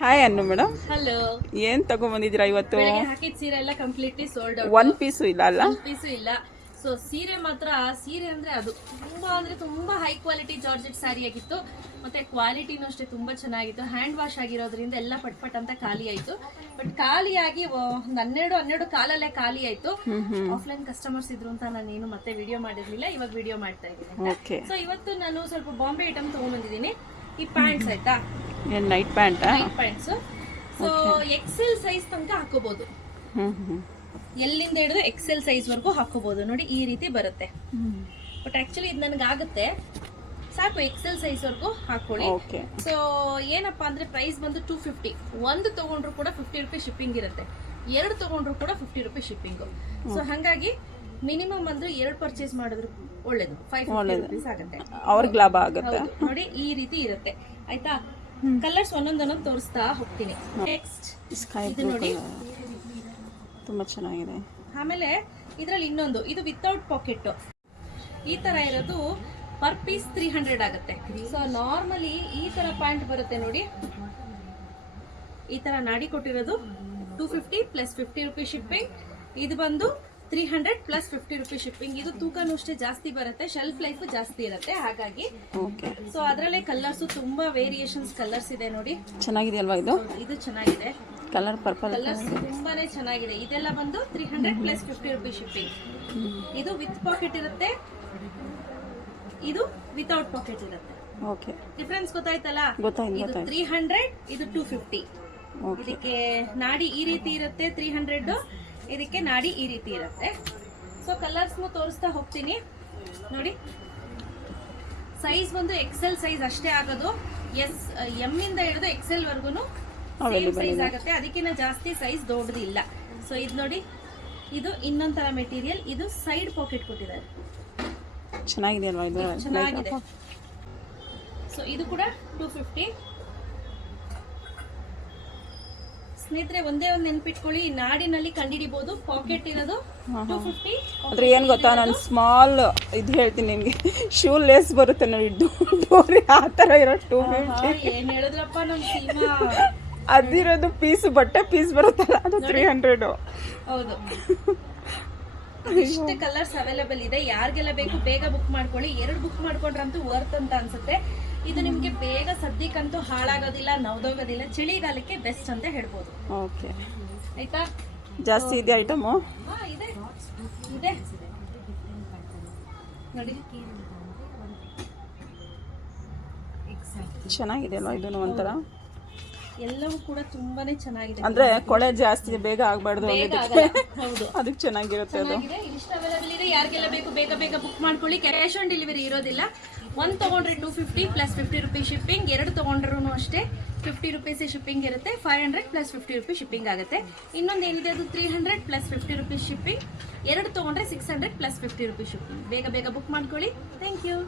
Hi ಅನ್ನು madam, hello. ಏನ್ ತಗೊಂಡ್ಬಂದಿದ್ದೀರಾ ಇವತ್ತು? ಬೆಳಗ್ಗೆ ಹಾಕಿದ ಸೀರೆ ಎಲ್ಲ completely sold out. One piece ಇಲ್ಲ ಅಲ್ಲ? ಒನ್ ಪೀಸು ಇಲ್ಲ. ಸೊ ಸೀರೆ ಮಾತ್ರ, ಸೀರೆ ಅಂದ್ರೆ ಅದು ತುಂಬಾ ಹೈ ಕ್ವಾಲಿಟಿ ಜಾರ್ಜೆಟ್ ಸ್ಯಾರಿ ಆಗಿತ್ತು. ಮತ್ತೆ ಕ್ವಾಲಿಟಿನೂ ಅಷ್ಟೇ ತುಂಬಾ ಚೆನ್ನಾಗಿತ್ತು. ಹ್ಯಾಂಡ್ ವಾಶ್ ಆಗಿರೋದ್ರಿಂದ ಎಲ್ಲ ಪಟ್ ಅಂತ ಖಾಲಿ ಆಯ್ತು. ಬಟ್ ಖಾಲಿಯಾಗಿ ಒಂದು 12 ಕಾಲಲ್ಲೇ ಖಾಲಿ ಆಯ್ತು. ಆಫ್ಲೈನ್ ಕಸ್ಟಮರ್ಸ್ ಇದ್ರು ಅಂತ ನಾನೇನು ಮತ್ತೆ ವಿಡಿಯೋ ಮಾಡಿರ್ಲಿಲ್ಲ, ಇವಾಗ ವಿಡಿಯೋ ಮಾಡ್ತಾ ಇದ್ದೀನಿ. ಸೊ ಇವತ್ತು ನಾನು ಸ್ವಲ್ಪ ಬಾಂಬೆ ಐಟಮ್ ತಗೊಂಡ್ಬಂದಿದ್ದೀನಿ. ಈ ಪ್ಯಾಂಟ್ಸ್ ಆಯ್ತಾ, night pant pants. So XL size ತನಕ ಹಾಕೋಬಹುದು. ಎಲ್ಲಿಂದ ಹಿಡಿದು ಎಕ್ಸೆಲ್ ಸೈಜ್ ವರ್ಗೂ ಹಾಕೋಬಹುದು. ನೋಡಿ ಈ ರೀತಿ ಬರುತ್ತೆ. ಬಟ್ ಆಕ್ಚುಲಿ ಇದು ನನಗಾಗುತ್ತೆ, ಸಾಕು ಎಕ್ಸೆಲ್ ಸೈಜ್ ವರ್ಗೂ ಹಾಕೊಳ್ಳಿ. ಸೊ ಏನಪ್ಪಾ ಅಂದ್ರೆ ಪ್ರೈಸ್ ಬಂದು 250. ಒಂದು ತಗೊಂಡ್ರು ಕೂಡ 50 ರೂಪಾಯಿ ಶಿಪ್ಪಿಂಗ್ ಇರುತ್ತೆ, ಎರಡು ತಗೊಂಡ್ರು ಕೂಡ 50 ರೂಪಾಯಿ ಶಿಪ್ಪಿಂಗ್. ಸೊ ಹಂಗಾಗಿ ಮಿನಿಮಮ್ ಅಂದ್ರೆ 2 ಪರ್ಚೇಸ್ ಮಾಡಿದ್ರು ಒಳ್ಳೇದು. 550 ರೂಪೀಸ್ ಆಗುತ್ತೆ, ಅವ್ರಿಗೆ ಲಾಭ ಆಗುತ್ತೆ. ನೋಡಿ ಈ ರೀತಿ ಇರುತ್ತೆ ಆಯ್ತಾ. ಕಲರ್ಸ್ ಒಂದೊಂದೊಂದೊಂದು ತೋರಿಸ್ತಾ ಹೋಗ್ತೀನಿ. ನೆಕ್ಸ್ಟ್ ಇದು ನೋಡಿ, ತುಂಬಾ ಚೆನ್ನಾಗಿದೆ. ಆಮೇಲೆ ಇದ್ರಲ್ಲಿ ಇನ್ನೊಂದು, ಇದು ವಿತೌಟ್ ಪಾಕೆಟ್ ಈ ತರ ಇರೋದು. ಪರ್ ಪೀಸ್ 300 ಆಗುತ್ತೆ. ಸೊ ನಾರ್ಮಲಿ ಈ ತರ ಪ್ಯಾಂಟ್ ಬರುತ್ತೆ ನೋಡಿ, ಈ ತರ ನಾಡಿ ಕೊಟ್ಟಿರೋದು 250 ಪ್ಲಸ್ 50 ರೂಪೀಸ್ ಶಿಪ್ಪಿಂಗ್. ಇದು ಬಂದು 300 ಪ್ಲಸ್ 50 ರೂಪೀಸ್ ಶಿಪ್ಪಿಂಗ್. ಇದು ತೂಕನೂ ಅಷ್ಟೇ ಜಾಸ್ತಿ ಬರುತ್ತೆ, ಶೆಲ್ಫ್ ಲೈಫ್ ಜಾಸ್ತಿ ಇರುತ್ತೆ. ಹಾಗಾಗಿ ಸೊ ಅದರಲ್ಲೇ ಕಲರ್ಸ್ ತುಂಬಾ ವೇರಿಯೇಷನ್ಸ್ ಕಲರ್ಸ್ ಇದೆ ನೋಡಿ. ಚೆನ್ನಾಗಿದೆ ಅಲ್ವಾ ಇದು? ಇದು ಚೆನ್ನಾಗಿದೆ, ಕಲರ್ ಪರ್ಪಲ್ ಕಲರ್ಸ್ ತುಂಬಾನೇ ಚೆನ್ನಾಗಿದೆ. ಇದೆಲ್ಲ ಬಂದು 300 ಪ್ಲಸ್ 50 ರೂಪೀಸ್ ಶಿಪ್ಪಿಂಗ್. ಇದು ವಿತ್ ಪಾಕೆಟ್ ಇರುತ್ತೆ, ಇದು ವಿತೌಟ್ ಪಾಕೆಟ್ ಇರುತ್ತೆ. ಓಕೆ, ಡಿಫರೆನ್ಸ್ ಗೊತ್ತಾಯ್ತಲ್ಲ? ಗೊತ್ತಾಯ್ತು. 300, ಇದು 250. ಇದಕ್ಕೆ ನಾಡಿ ಈ ರೀತಿ ಇರುತ್ತೆ 300, ಇದಕ್ಕೆ ನಾಡಿ ಈ ರೀತಿ ಇರುತ್ತೆ. ಸೊ ಕಲರ್ಸ್ ತೋರಿಸ್ತಾ ಹೋಗ್ತೀನಿ ನೋಡಿ. ಸೈಜ್ ಬಂದು ಎಕ್ಸೆಲ್ ಸೈಜ್ ಅಷ್ಟೇ ಆಗೋದು. ಎಂ ಇಂದ ಹಿಡಿದು ಎಕ್ಸೆಲ್ ವರ್ಗುನು ಸೇಮ್ ಸೈಜ್ ಆಗುತ್ತೆ, ಅದಕ್ಕಿಂತ ಜಾಸ್ತಿ ಸೈಜ್ ದೊಡ್ಡದಿಲ್ಲ. ಸೊ ಇದು ನೋಡಿ, ಇದು ಇನ್ನೊಂದ್ ತರ ಮೆಟೀರಿಯಲ್. ಇದು ಸೈಡ್ ಪಾಕೆಟ್ ಕೊಟ್ಟಿದ್ದಾರೆ, ಚೆನ್ನಾಗಿದೆ ಅಲ್ವಾ ಇದು? ಚೆನ್ನಾಗಿದೆ. ಸೊ ಇದು ಕೂಡ 250. ಸ್ನೇಹಿತರೆ ಒಂದೇ ಒಂದು ನೆನ್ಪಿಟ್ಕೊಳ್ಳಿ, ನಾಡಿನಲ್ಲಿ ಕಂಡಿಡಿಬಹುದು. ಪಾಕೆಟ್ ಇರೋದು 250. ಅಂದ್ರೆ ಏನ್ ಗೊತ್ತಾ, ನಾನು ಸ್ಮಾಲ್ ಇದು ಹೇಳ್ತೀನಿ ನಿಮ್ಗೆ, ಶೂ ಲೇಸ್ ಬರುತ್ತೆ ನೋಡಿ, ಡೋರಿ ಆ ತರ ಇರೋ 250. ಏನ್ ಹೇಳಿದ್ರಪ್ಪ ನಮ್ ಸೀಮಾ, ಅದಿರೋದು ಪೀಸ್, ಬಟ್ಟೆ ಪೀಸ್ ಬರುತ್ತಲ್ಲ, ಅದು 300. ಹೌದು, ಇಷ್ಟು ಕಲರ್ಸ್ ಅವೈಲೇಬಲ್ ಇದೆ. ಯಾರಿಗೆಲ್ಲ ಬೇಕು ಬೇಗ ಬುಕ್ ಮಾಡ್ಕೊಳ್ಳಿ. 2 ಬುಕ್ ಮಾಡ್ಕೊಂಡ್ರಂತೂ ವರ್ತ್ ಅಂತ ಅನ್ಸುತ್ತೆ. ಇದು ನಿಮ್ಗೆ ಬೇಗ ಸದ್ಯಕ್ಕಂತೂ ಹಾಳಾಗೋದಿಲ್ಲ, ನವದೋಗೋದಿಲ್ಲ. ಚಳಿಗಾಲಕ್ಕೆ ಬೆಸ್ಟ್ ಅಂತ ಹೇಳ್ಬೋದು. ಓಕೆ ಆಯ್ತಾ? ಜಾಸ್ತಿ ಇದೆ ಐಟಮು? ಇದೆ ಇದೆ ನೋಡಿ, ಚೆನ್ನಾಗಿದೆ ಅಲ್ವಾ ಇದನ್ನು? ಒಂಥರ ಎಲ್ಲವೂ ಕೂಡ ತುಂಬಾನೇ ಚೆನ್ನಾಗಿದೆ. ಅಂದ್ರೆ ಕೊಳೆ ಜಾಸ್ತಿ ಬೇಗ ಆಗ್ಬಾರ್ದು, ಹೌದು, ಅದಕ್ಕೆ ಚೆನ್ನಾಗಿರುತ್ತೆ ಅದು. ಇದಿಷ್ಟು ಅವೈಲೇಬಲ್ ಇದೆ. ಯಾರಿಗೆಲ್ಲ ಬೇಕು ಬೇಗ ಬೇಗ ಬುಕ್ ಮಾಡ್ಕೊಳ್ಳಿ. ಕ್ಯಾಶ್ ಆನ್ ಡೆಲಿವರಿ ಇರೋದಿಲ್ಲ. ಒಂದು ತಗೊಂಡ್ರೆ 250 ಪ್ಲಸ್ 50 ರೂಪೀಸ್ ಶಿಪ್ಪಿಂಗ್. 2 ತಗೊಂಡ್ರು ಅಷ್ಟೇ 50 ರೂಪೀಸ್ ಶಿಪ್ಪಿಂಗ್ ಇರುತ್ತೆ. 500 ಪ್ಲಸ್ 50 ರೂಪೀಸ್ ಶಿಪ್ಪಿಂಗ್ ಆಗುತ್ತೆ. ಇನ್ನೊಂದು ಏನಿದೆ, ಅದು 300 ಪ್ಲಸ್ 50 ರೂಪೀಸ್ ಶಿಪ್ಪಿಂಗ್. 2 ತಗೊಂಡ್ರೆ 600 ಪ್ಲಸ್ 50 ರೂಪೀಸ್ ಶಿಪ್ಪಿಂಗ್. ಬೇಗ ಬೇಗ ಬುಕ್ ಮಾಡ್ಕೊಳ್ಳಿ. Thank you.